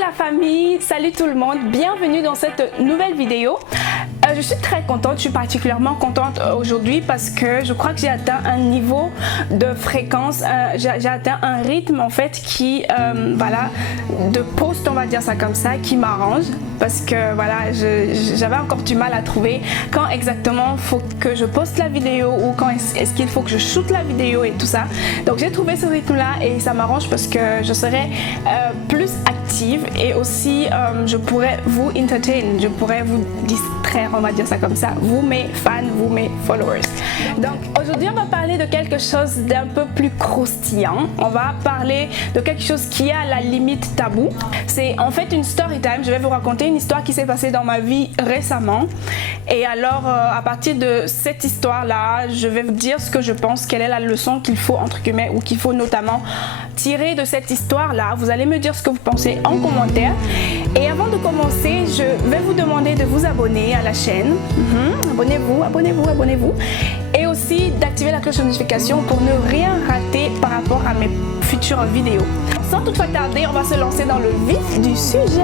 la famille, salut tout le monde, bienvenue dans cette nouvelle vidéo. Je suis très contente, je suis particulièrement contente aujourd'hui parce que je crois que j'ai atteint un niveau de fréquence, j'ai atteint un rythme en fait qui, voilà, de post, on va dire ça comme ça, qui m'arrange. Parce que voilà, j'avais encore du mal à trouver quand exactement faut que je poste la vidéo ou quand est-ce qu'il faut que je shoote la vidéo et tout ça. Donc j'ai trouvé ce rythme là et ça m'arrange parce que je serai plus active et aussi je pourrais vous entertain, je pourrais vous distraire, on va dire ça comme ça, vous mes fans, vous mes followers. Donc aujourd'hui on va parler de quelque chose d'un peu plus croustillant. On va parler de quelque chose qui est à la limite tabou. C'est en fait une story time, je vais vous raconter une histoire qui s'est passée dans ma vie récemment et alors à partir de cette histoire là je vais vous dire ce que je pense, quelle est la leçon qu'il faut entre guillemets ou qu'il faut notamment tirer de cette histoire là. Vous allez me dire ce que vous pensez en commentaire et avant de commencer je vais vous demander de vous abonner à la chaîne. Abonnez-vous et aussi d'activer la cloche de notification pour ne rien rater par rapport à mes futures vidéos. Sans toutefois tarder, on va se lancer dans le vif du sujet.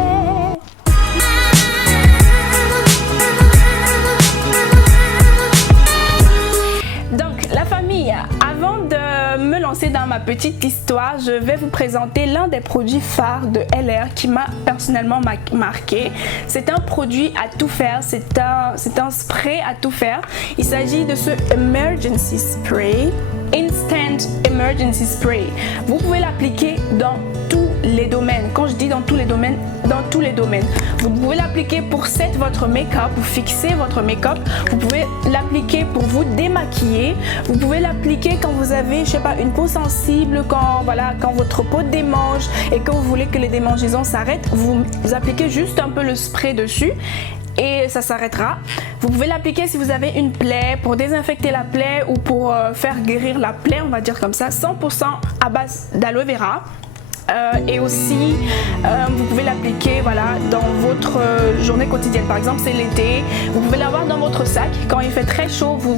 Avant de me lancer dans ma petite histoire, je vais vous présenter l'un des produits phares de LR qui m'a personnellement marqué. C'est un produit à tout faire, c'est un spray à tout faire. Il s'agit de ce Emergency Spray, Instant Emergency Spray. Vous pouvez l'appliquer dans tous les domaines. Quand je dis dans tous les domaines, dans tous les domaines. Vous pouvez l'appliquer pour set votre make-up, pour fixer votre make-up. Vous pouvez l'appliquer pour vous démaquiller. Vous pouvez l'appliquer quand vous avez, je sais pas, une peau sensible, quand votre peau démange et que vous voulez que les démangeaisons s'arrêtent. Vous appliquez juste un peu le spray dessus et ça s'arrêtera. Vous pouvez l'appliquer si vous avez une plaie, pour désinfecter la plaie ou pour faire guérir la plaie, on va dire comme ça, 100% à base d'aloe vera. Et aussi vous pouvez l'appliquer dans votre journée quotidienne. Par exemple c'est l'été, vous pouvez l'avoir dans votre sac. Quand il fait très chaud, vous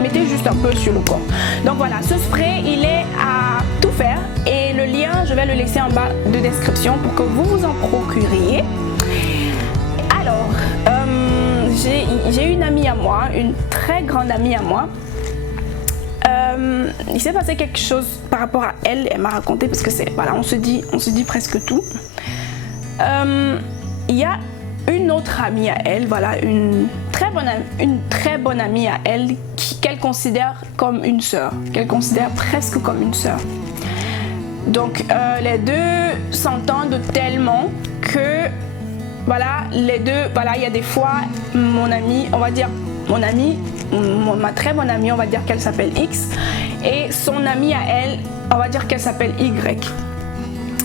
mettez juste un peu sur le corps. Donc voilà, ce spray il est à tout faire et le lien je vais le laisser en bas de description pour que vous vous en procuriez. Alors j'ai une amie à moi, une très grande amie à moi. Il s'est passé quelque chose par rapport à elle, elle m'a raconté parce que c'est voilà, on se dit presque tout. Il y a une autre amie à elle, voilà, une très bonne amie à elle qu'elle considère comme une sœur, qu'elle considère presque comme une sœur. Donc les deux s'entendent tellement que voilà, les deux, voilà, il y a des fois mon amie, on va dire mon amie, ma très bonne amie, on va dire qu'elle s'appelle X et son amie à elle, on va dire qu'elle s'appelle Y.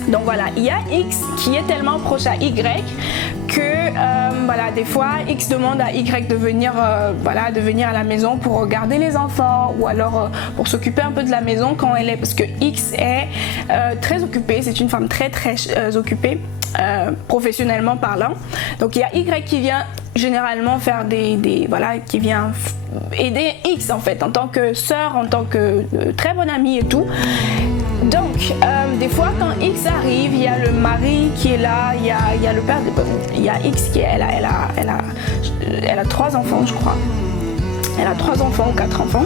Donc voilà, il y a X qui est tellement proche à Y que voilà, des fois X demande à Y de venir de venir à la maison pour garder les enfants ou alors pour s'occuper un peu de la maison quand elle est, parce que X est très occupée, c'est une femme très occupée professionnellement parlant. Donc il y a Y qui vient généralement faire qui vient aider X en fait en tant que sœur, en tant que très bonne amie et tout. Donc des fois quand X arrive, il y a le mari qui est là, il y a le père, il y a X qui est, elle a 3 enfants je crois, elle a 3 enfants ou 4 enfants.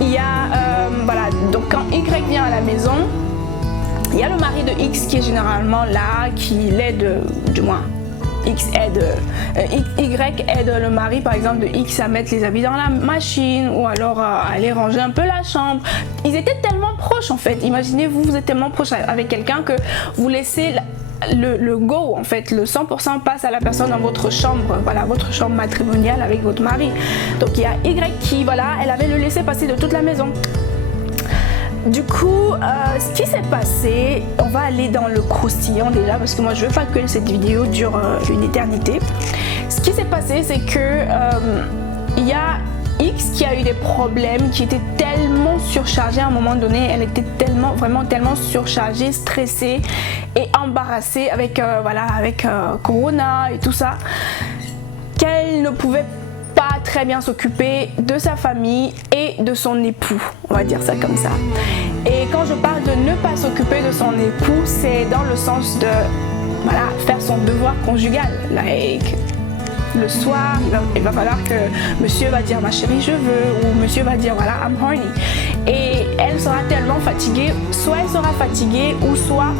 Il y a donc quand Y vient à la maison, il y a le mari de X qui est généralement là, qui l'aide, du moins X aide, Y aide le mari par exemple de X à mettre les habits dans la machine ou alors à aller ranger un peu la chambre. Ils étaient tellement proches en fait, imaginez-vous, vous êtes tellement proche avec quelqu'un que vous laissez le go en fait, le 100% passe à la personne dans votre chambre, voilà, votre chambre matrimoniale avec votre mari. Donc il y a Y qui, voilà, elle avait le laissé passer de toute la maison. Du coup, ce qui s'est passé, on va aller dans le croustillant déjà parce que moi je veux pas que cette vidéo dure une éternité. Ce qui s'est passé, c'est que il y a X qui a eu des problèmes, qui était tellement surchargée à un moment donné, elle était vraiment tellement surchargée, stressée et embarrassée avec Corona et tout ça, qu'elle ne pouvait pas très bien s'occuper de sa famille et de son époux, on va dire ça comme ça. Et quand je parle de ne pas s'occuper de son époux, c'est dans le sens de voilà, faire son devoir conjugal. Like, le soir, il va falloir que monsieur va dire ma chérie je veux, ou monsieur va dire voilà I'm horny. Et elle sera tellement fatiguée, soit elle sera fatiguée, ou soit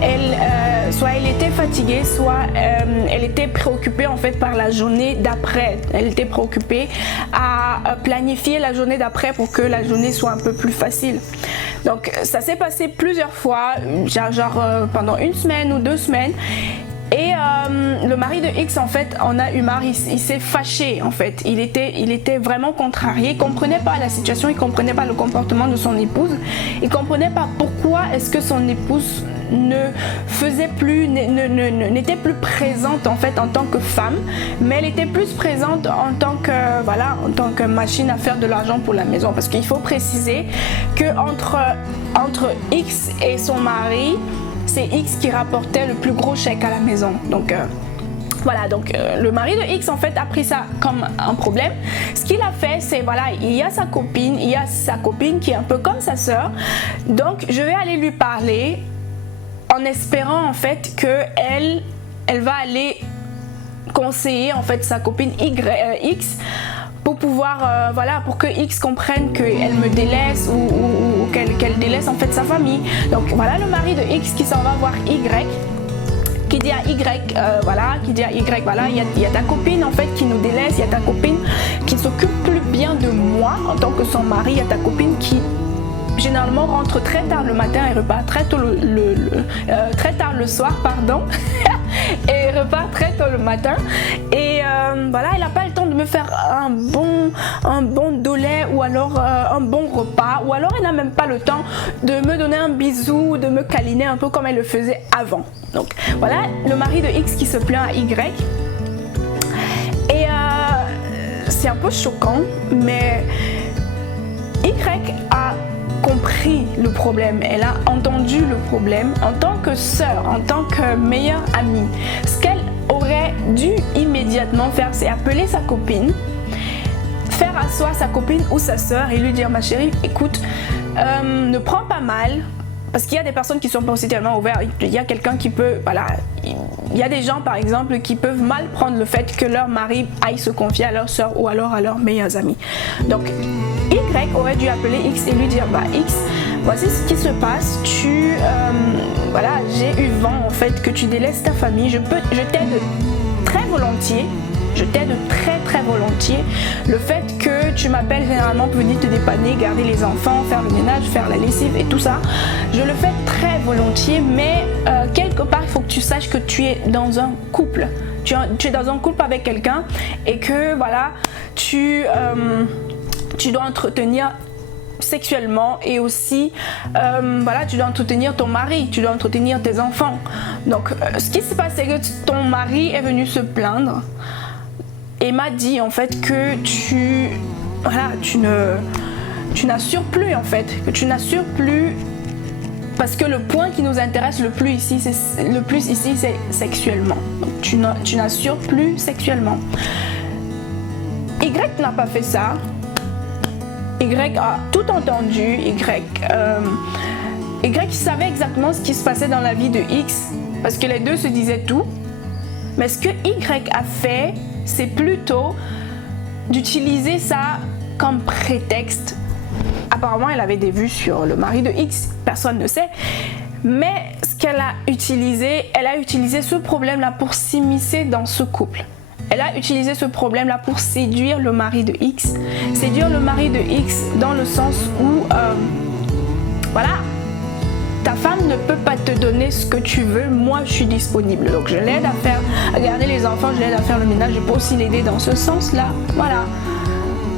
elle était fatiguée, soit elle était préoccupée en fait par la journée d'après. Elle était préoccupée à planifier la journée d'après pour que la journée soit un peu plus facile. Donc ça s'est passé plusieurs fois, genre pendant 1 semaine ou 2 semaines. Et le mari de X en fait en a eu marre, il s'est fâché en fait, il était vraiment contrarié, il comprenait pas la situation, il comprenait pas le comportement de son épouse, il comprenait pas pourquoi est-ce que son épouse n'était plus présente en fait en tant que femme, mais elle était plus présente en tant que machine à faire de l'argent pour la maison, parce qu'il faut préciser que entre X et son mari, c'est X qui rapportait le plus gros chèque à la maison. Donc voilà, donc le mari de X en fait a pris ça comme un problème. Ce qu'il a fait, c'est voilà, il y a sa copine qui est un peu comme sa sœur. Donc je vais aller lui parler en espérant en fait que elle va aller conseiller en fait sa copine X pour pouvoir pour que X comprenne qu'elle me délaisse ou qu'elle délaisse en fait sa famille. Donc voilà le mari de X qui s'en va voir Y, qui dit à Y il y a ta copine en fait qui nous délaisse, il y a ta copine qui ne s'occupe plus bien de moi en tant que son mari, il y a ta copine qui généralement rentre très tard le matin et repart très tôt très tard le soir et repart très tôt le matin, et voilà, elle n'a pas le temps de me faire un bon dolet ou alors un bon repas, ou alors elle n'a même pas le temps de me donner un bisou, de me câliner un peu comme elle le faisait avant. Donc voilà le mari de X qui se plaint à Y, et c'est un peu choquant, mais Y a compris le problème, elle a entendu le problème en tant que sœur, en tant que meilleure amie. Ce qu'elle aurait dû immédiatement faire, c'est appeler sa copine, faire asseoir sa copine ou sa sœur et lui dire ma chérie, écoute, ne prends pas mal, parce qu'il y a des personnes qui sont pas aussi tellement ouvertes. Il y a quelqu'un qui peut, voilà, il y a des gens par exemple qui peuvent mal prendre le fait que leur mari aille se confier à leur sœur ou alors à leurs meilleurs amis. Donc Y aurait dû appeler X et lui dire bah X, voici ce qui se passe, voilà, j'ai eu vent en fait que tu délaisses ta famille, je t'aide très volontiers. Je t'aide très volontiers. Le fait que tu m'appelles généralement pour venir te dépanner, garder les enfants, faire le ménage, faire la lessive et tout ça, je le fais très volontiers, mais quelque part il faut que tu saches que tu es dans un couple. Tu es dans un couple avec quelqu'un et que voilà, tu dois entretenir sexuellement, et aussi voilà, tu dois entretenir ton mari, tu dois entretenir tes enfants. Donc ce qui se passe, c'est que ton mari est venu se plaindre et m'a dit en fait que tu n'assures plus en fait, que tu n'assures plus, parce que le point qui nous intéresse le plus ici c'est sexuellement. Donc, tu n'assures plus sexuellement. Y n'a pas fait ça. Y a tout entendu. Y savait exactement ce qui se passait dans la vie de X, parce que les deux se disaient tout. Mais ce que Y a fait, c'est plutôt d'utiliser ça comme prétexte. Apparemment, elle avait des vues sur le mari de X, personne ne sait. Mais ce qu'elle a utilisé, ce problème-là pour s'immiscer dans ce couple. Elle a utilisé ce problème-là pour séduire le mari de X. Séduire le mari de X dans le sens où, voilà, ta femme ne peut pas te donner ce que tu veux, moi je suis disponible. Donc je l'aide à garder les enfants, je l'aide à faire le ménage, je peux aussi l'aider dans ce sens-là. Voilà,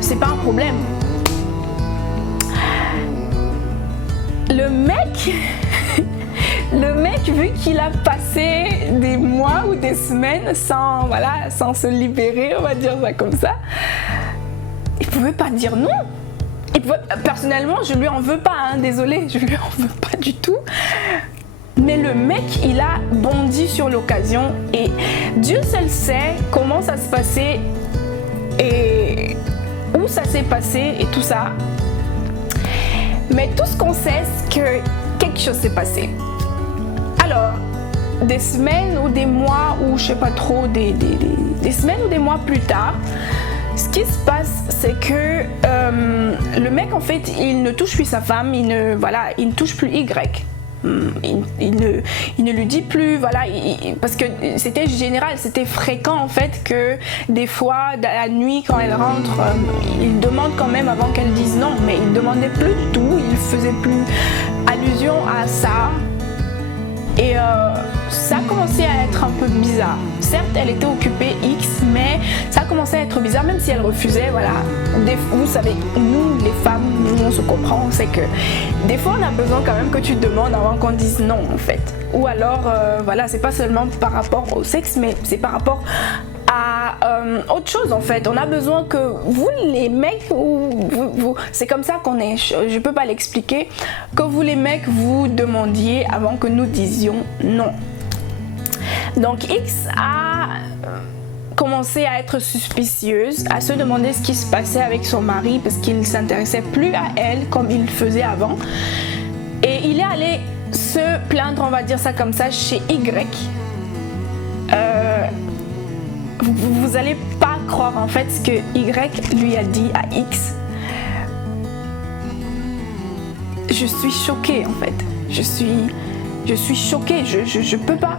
c'est pas un problème. Le mec, vu qu'il a passé des mois ou des semaines sans se libérer, on va dire ça comme ça, il pouvait pas dire non. Personnellement, je lui en veux pas, hein, désolée, je lui en veux pas du tout. Mais le mec, il a bondi sur l'occasion, et Dieu seul sait comment ça se passait et où ça s'est passé et tout ça. Mais tout ce qu'on sait, c'est que quelque chose s'est passé. Alors, des semaines ou des mois, ou je sais pas trop, des semaines ou des mois plus tard, ce qui se passe, c'est que le mec, en fait, il ne touche plus sa femme, il ne touche plus Y. Il ne lui dit plus, voilà, parce que c'était général, c'était fréquent en fait que des fois, la nuit, quand elle rentre, il demande quand même avant qu'elle dise non, mais il ne demandait plus du tout, il faisait plus allusion à ça. Et ça a commencé à être un peu bizarre. Certes, elle était occupée X, mais ça a commencé à être bizarre, même si elle refusait, voilà. Vous savez, nous, les femmes, nous, on se comprend, c'est que des fois, on a besoin quand même que tu demandes avant qu'on dise non, en fait. Ou alors, voilà, c'est pas seulement par rapport au sexe, mais c'est par rapport à autre chose en fait. On a besoin que vous les mecs, c'est comme ça qu'on est, je peux pas l'expliquer, que vous les mecs vous demandiez avant que nous disions non. Donc X a commencé à être suspicieuse, à se demander ce qui se passait avec son mari parce qu'il ne s'intéressait plus à elle comme il le faisait avant. Et il est allé se plaindre, on va dire ça comme ça, chez Y. Vous allez pas croire en fait ce que Y lui a dit à X. Je suis choquée en fait. Je suis choquée. Je peux pas.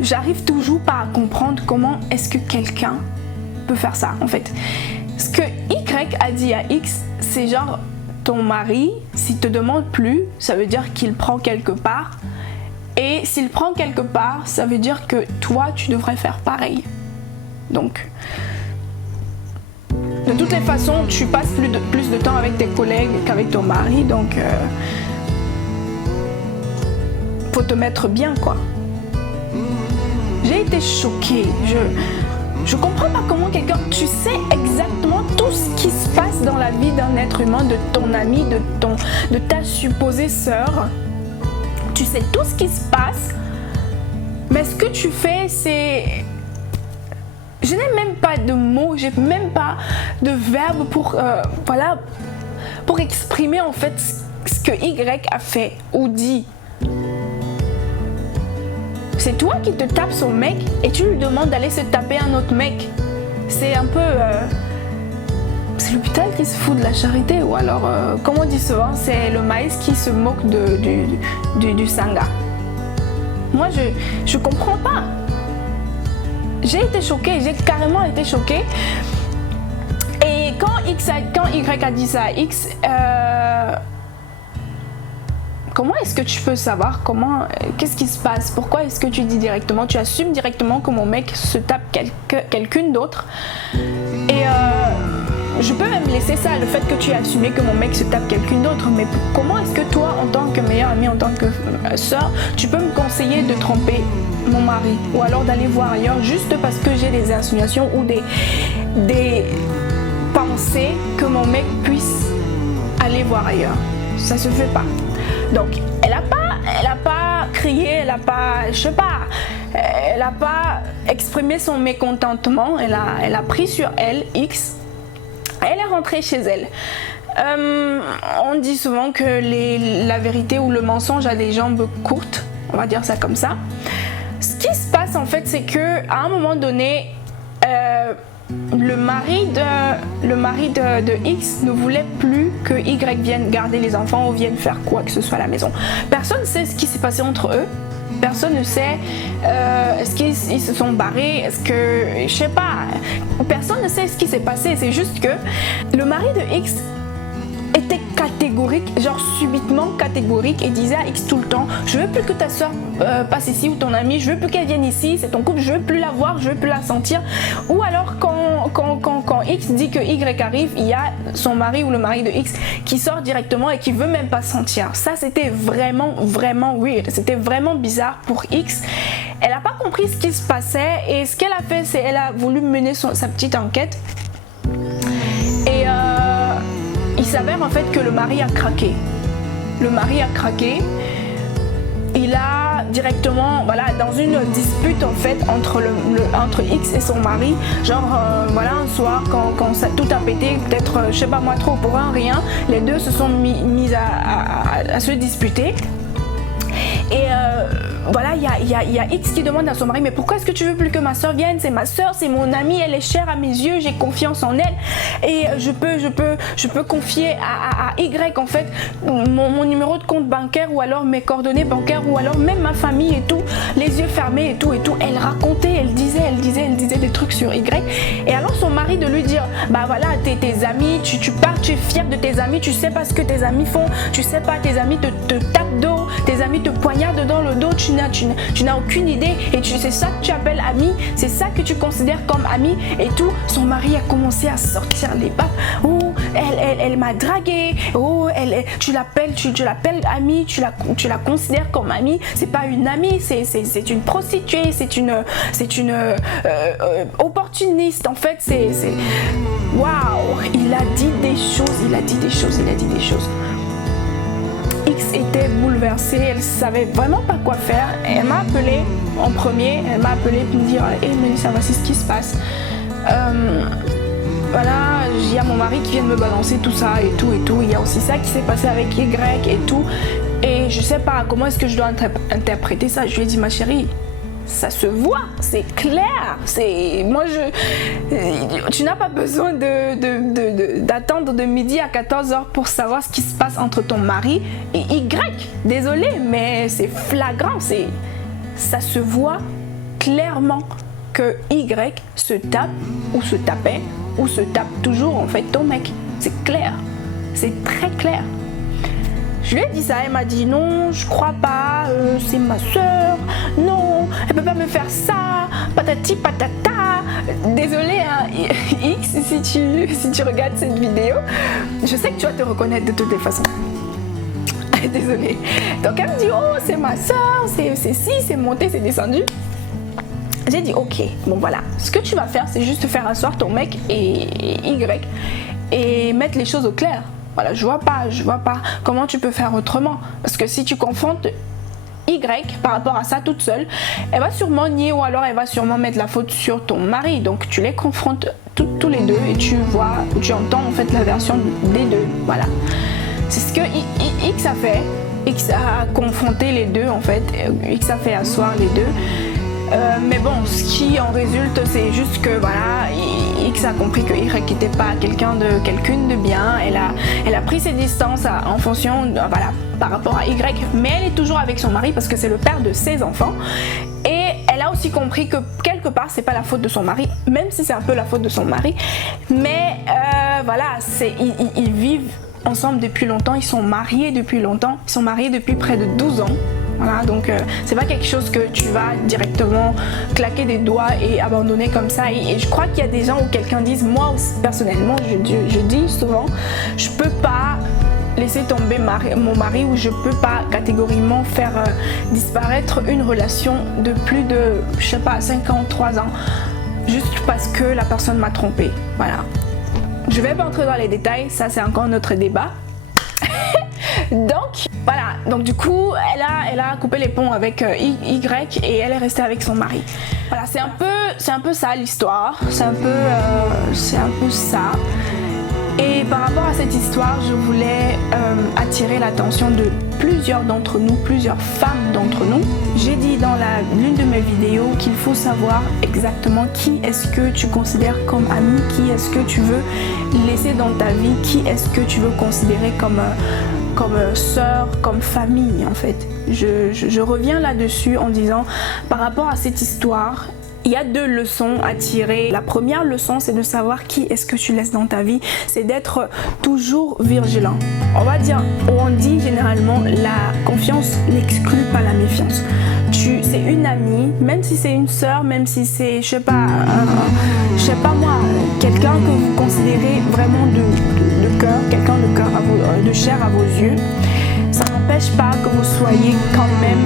J'arrive toujours pas à comprendre comment est-ce que quelqu'un peut faire ça en fait. Ce que Y a dit à X, c'est genre ton mari, s'il te demande plus, ça veut dire qu'il prend quelque part. Et s'il prend quelque part, ça veut dire que toi, tu devrais faire pareil. Donc, de toutes les façons, tu passes plus de temps avec tes collègues qu'avec ton mari. Donc, faut te mettre bien, quoi. J'ai été choquée. Je comprends pas comment quelqu'un... Tu sais exactement tout ce qui se passe dans la vie d'un être humain, de ton ami, de ta supposée sœur. Tu sais tout ce qui se passe, mais ce que tu fais, c'est... Je n'ai même pas de mots, j'ai même pas de verbe pour, pour exprimer en fait ce que Y a fait ou dit. C'est toi qui te tapes son mec et tu lui demandes d'aller se taper un autre mec. C'est un peu... c'est l'hôpital qui se fout de la charité, ou alors, comme on dit souvent, c'est le maïs qui se moque du sanga. Moi, je comprends pas. J'ai été choquée, j'ai carrément été choquée. Et quand Y a dit ça à X, comment est-ce que tu peux savoir qu'est-ce qui se passe? Pourquoi est-ce que tu dis directement, tu assumes directement que mon mec se tape quelqu'une d'autre? Et je peux même laisser ça, le fait que tu aies assumé que mon mec se tape quelqu'une d'autre, mais comment est-ce que toi, en tant que meilleure amie, en tant que sœur, tu peux me conseiller de tromper mon mari ou alors d'aller voir ailleurs juste parce que j'ai des insinuations ou des pensées que mon mec puisse aller voir ailleurs? Ça se fait pas. Donc, elle a pas crié, elle a pas, je sais pas, elle a pas exprimé son mécontentement, elle a pris sur elle, X. Elle est rentrée chez elle. On dit souvent que la vérité ou le mensonge a des jambes courtes, on va dire ça comme ça. Ce qui se passe en fait, c'est que à un moment donné, le mari de X ne voulait plus que Y vienne garder les enfants ou vienne faire quoi que ce soit à la maison. Personne ne sait ce qui s'est passé entre eux. Personne ne sait, est-ce qu'ils se sont barrés, est-ce que, je sais pas, personne ne sait ce qui s'est passé. C'est juste que le mari de X était catégorique, genre subitement catégorique, et disait à X tout le temps: je veux plus que ta soeur passe ici, ou ton amie, je veux plus qu'elle vienne ici, c'est ton couple, je veux plus la voir, je veux plus la sentir. Ou alors quand X dit que Y arrive, il y a son mari ou le mari de X qui sort directement et qui veut même pas sentir. Ça, c'était vraiment weird, c'était vraiment bizarre pour X. Elle a pas compris ce qui se passait, et ce qu'elle a fait, c'est elle a voulu mener sa petite enquête. Et il s'avère en fait que le mari a craqué. Le mari a craqué. Il a directement, voilà, dans une dispute en fait entre X et son mari, genre voilà, un soir quand ça, tout a pété, peut-être je sais pas moi, trop pour rien, les deux se sont mis à se disputer. Et voilà, il y a X qui demande à son mari, mais pourquoi est-ce que tu veux plus que ma soeur vienne? C'est ma soeur, c'est mon amie, elle est chère à mes yeux, j'ai confiance en elle et je peux confier à Y en fait mon numéro de compte bancaire ou alors mes coordonnées bancaires ou alors même ma famille et tout, les yeux fermés et tout. Elle racontait, elle disait des trucs sur Y. Et alors son mari de lui dire, bah voilà, tes amis, tu pars, tu es fier de tes amis, tu sais pas ce que tes amis font, tu sais pas, tes amis te tapent dos, tes amis te poignardent dans le dos, tu n'as aucune idée et c'est ça que tu appelles ami, c'est ça que tu considères comme ami et tout. Son mari a commencé à sortir les baffes. Oh, elle m'a dragué. Oh, tu l'appelles amie, tu la considères comme amie. C'est pas une amie, c'est une prostituée, c'est une opportuniste. En fait, c'est waouh. Il a dit des choses. X était bouleversée, elle savait vraiment pas quoi faire. Elle m'a appelé en premier, pour me dire hey Mélissa, voici ce qui se passe. Voilà, il y a mon mari qui vient de me balancer tout ça et tout. Il y a aussi ça qui s'est passé avec Y et tout. Et je sais pas comment est-ce que je dois interpréter ça. Je lui ai dit, ma chérie, ça se voit, c'est clair. Tu n'as pas besoin d'attendre de midi à 14h pour savoir ce qui se passe entre ton mari et Y. Désolée, mais c'est flagrant. Ça se voit clairement que Y se tape ou se tapait ou se tape toujours en fait ton mec. C'est clair, c'est très clair. Je lui ai dit ça, elle m'a dit non, je crois pas, c'est ma soeur, non, elle peut pas me faire ça, patati patata. Désolée hein, X, si tu regardes cette vidéo, je sais que tu vas te reconnaître de toutes les façons. Désolée. Donc elle me dit oh c'est ma soeur, c'est ci, c'est monté, c'est descendu. J'ai dit ok, bon voilà, ce que tu vas faire c'est juste faire asseoir ton mec et Y et mettre les choses au clair. Voilà, je vois pas comment tu peux faire autrement. Parce que si tu confrontes Y par rapport à ça toute seule, elle va sûrement nier ou alors elle va sûrement mettre la faute sur ton mari. Donc tu les confrontes tous les deux et tu vois, tu entends en fait la version des deux. Voilà. C'est ce que X a fait. X a confronté les deux en fait. X a fait asseoir les deux. Mais bon, ce qui en résulte, c'est juste que voilà, X a compris que Y n'était pas quelqu'une de bien. Elle a pris ses distances en fonction, voilà, par rapport à Y. Mais elle est toujours avec son mari parce que c'est le père de ses enfants. Et elle a aussi compris que quelque part, c'est pas la faute de son mari, même si c'est un peu la faute de son mari. Mais voilà, ils vivent ensemble depuis longtemps, ils sont mariés depuis longtemps, ils sont mariés depuis près de 12 ans. Voilà, donc c'est pas quelque chose que tu vas directement claquer des doigts et abandonner comme ça. Et je crois qu'il y a des gens où quelqu'un dise, moi aussi, personnellement, je dis souvent, je peux pas laisser tomber mon mari ou je peux pas catégoriquement faire disparaître une relation de plus de, je sais pas, 53 ans, juste parce que la personne m'a trompée. Voilà. Je vais pas entrer dans les détails, ça c'est encore notre débat. Donc voilà, donc du coup elle a coupé les ponts avec Y et elle est restée avec son mari. Voilà, c'est un peu ça l'histoire, c'est un peu ça. Et par rapport à cette histoire, je voulais attirer l'attention de plusieurs d'entre nous, plusieurs femmes d'entre nous. J'ai dit dans l'une de mes vidéos qu'il faut savoir exactement qui est-ce que tu considères comme ami, qui est-ce que tu veux laisser dans ta vie, qui est-ce que tu veux considérer comme sœur, comme famille en fait. Je reviens là-dessus en disant, par rapport à cette histoire, il y a 2 leçons à tirer. La première leçon, c'est de savoir qui est-ce que tu laisses dans ta vie. C'est d'être toujours vigilant. On dit généralement, la confiance n'exclut pas la méfiance. C'est une amie, même si c'est une sœur, même si c'est, je sais pas moi, quelqu'un que vous considérez vraiment de cœur, quelqu'un de chair à vos yeux, ça n'empêche pas que vous soyez quand même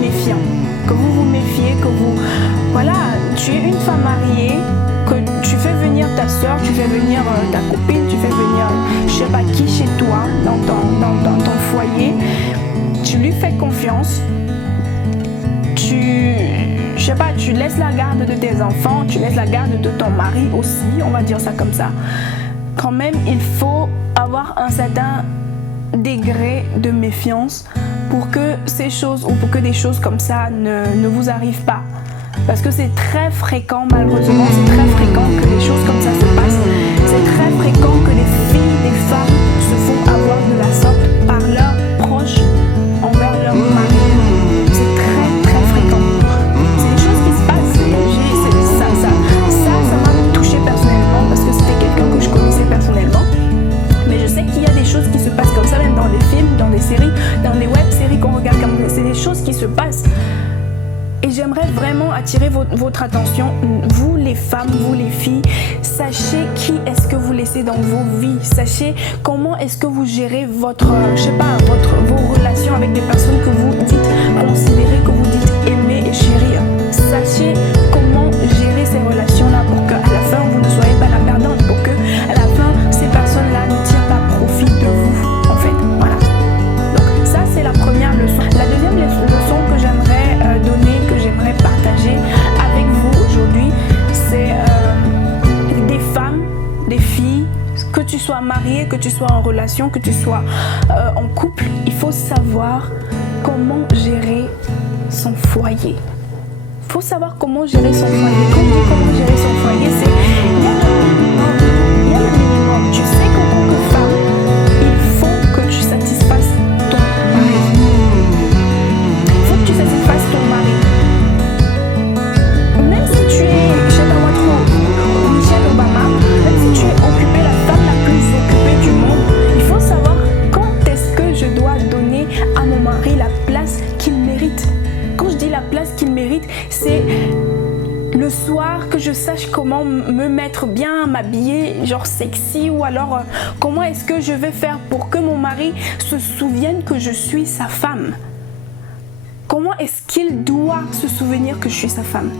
méfiant. Que vous vous méfiez, voilà, tu es une femme mariée, que tu fais venir ta soeur, tu fais venir ta copine, tu fais venir je sais pas qui chez toi, dans ton foyer, tu lui fais confiance, tu laisses la garde de tes enfants, tu laisses la garde de ton mari aussi, on va dire ça comme ça. Quand même, il faut avoir un certain degré de méfiance pour que ces choses ou pour que des choses comme ça ne vous arrivent pas. Parce que c'est très fréquent, malheureusement, c'est très fréquent que des choses comme ça se passent. C'est très fréquent que des filles, des femmes se font avoir de la sorte par leurs proches envers leur mari. C'est très très fréquent. C'est des choses qui se passent. Ça m'a touchée personnellement parce que c'était quelqu'un que je connaissais personnellement. Mais je sais qu'il y a des choses qui se passent comme ça, même dans des films, dans des séries, dans des web-séries qu'on regarde comme ça. C'est des choses qui se passent. Et j'aimerais vraiment attirer votre attention, vous les femmes, vous les filles, sachez qui est-ce que vous laissez dans vos vies, sachez comment est-ce que vous gérez vos relations avec des personnes que vous dites considérer, que vous dites aimer et chérir. Sachez comment gérer ces relations-là pour qu'à la fin vous ne soyez pas la perdante, pour que à la fin ces personnes-là ne tirent pas profit de vous. En fait, voilà. Donc ça c'est la première leçon. La deuxième leçon que j'aimerais donner, que j'aimerais partager avec vous aujourd'hui, c'est des femmes, des filles, que tu sois mariée, que tu sois en relation, que tu sois en couple, il faut savoir comment gérer son foyer. Il faut savoir comment gérer son foyer. Quand je dis comment gérer son foyer, c'est il y a le minimum. Tu sais qu'en tant que femme, il faut que tu satisfasses ton mari. Il faut que tu satisfasses ton mari. Même si tu es, je sais pas moi trop, Michelle Obama, même si tu es occupée, la femme la plus occupée du monde, il faut savoir quand est-ce que je dois donner à mon mari la place qu'il mérite. Quand je dis la place qu'il mérite, c'est le soir que je sache comment me mettre bien, m'habiller genre sexy, ou alors comment est-ce que je vais faire pour que mon mari se souvienne que je suis sa femme. Comment est-ce qu'il doit se souvenir que je suis sa femme?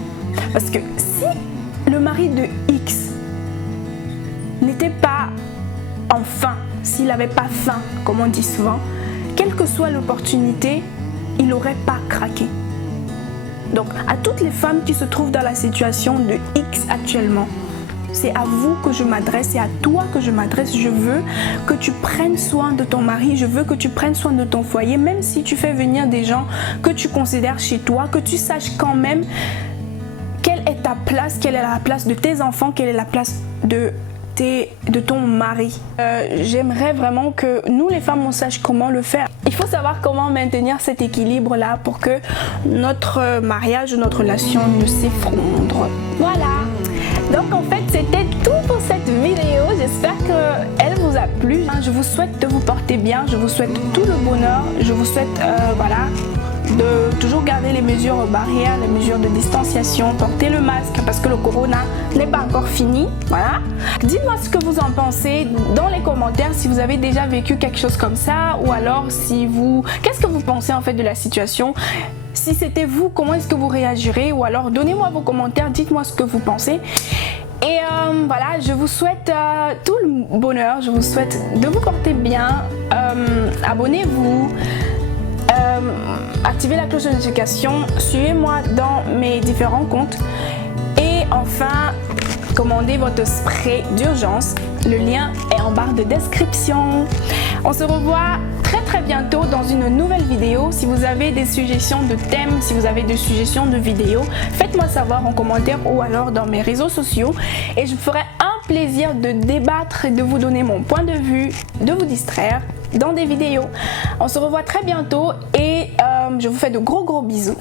Parce que si le mari de X n'était pas en faim, s'il n'avait pas faim, comme on dit souvent, quelle que soit l'opportunité, il n'aurait pas craqué. Donc, à toutes les femmes qui se trouvent dans la situation de X actuellement, c'est à vous que je m'adresse, c'est à toi que je m'adresse. Je veux que tu prennes soin de ton mari, je veux que tu prennes soin de ton foyer, même si tu fais venir des gens que tu considères chez toi, que tu saches quand même quelle est ta place, quelle est la place de tes enfants, quelle est la place de ton mari. J'aimerais vraiment que nous les femmes on sache comment le faire. Il faut savoir comment maintenir cet équilibre là pour que notre mariage ou notre relation ne s'effondre. Voilà. Donc en fait c'était tout pour cette vidéo. J'espère qu'elle vous a plu. Je vous souhaite de vous porter bien. Je vous souhaite tout le bonheur. Je vous souhaite voilà, de toujours garder les mesures barrières, les mesures de distanciation, porter le masque parce que le corona n'est pas encore fini. Voilà. Dites-moi ce que vous en pensez dans les commentaires, si vous avez déjà vécu quelque chose comme ça, ou alors si vous... Qu'est-ce que vous pensez en fait de la situation? Si c'était vous, comment est-ce que vous réagirez? Ou alors donnez-moi vos commentaires, dites-moi ce que vous pensez. Et voilà, je vous souhaite tout le bonheur, je vous souhaite de vous porter bien. Abonnez-vous. Activez la cloche de notification, suivez-moi dans mes différents comptes et enfin commandez votre spray d'urgence, le lien est en barre de description. On se revoit très bientôt dans une nouvelle vidéo. Si vous avez des suggestions de thèmes, si vous avez des suggestions de vidéos, faites-moi savoir en commentaire ou alors dans mes réseaux sociaux et je me ferai un plaisir de débattre et de vous donner mon point de vue, de vous distraire dans des vidéos. On se revoit très bientôt et je vous fais de gros bisous.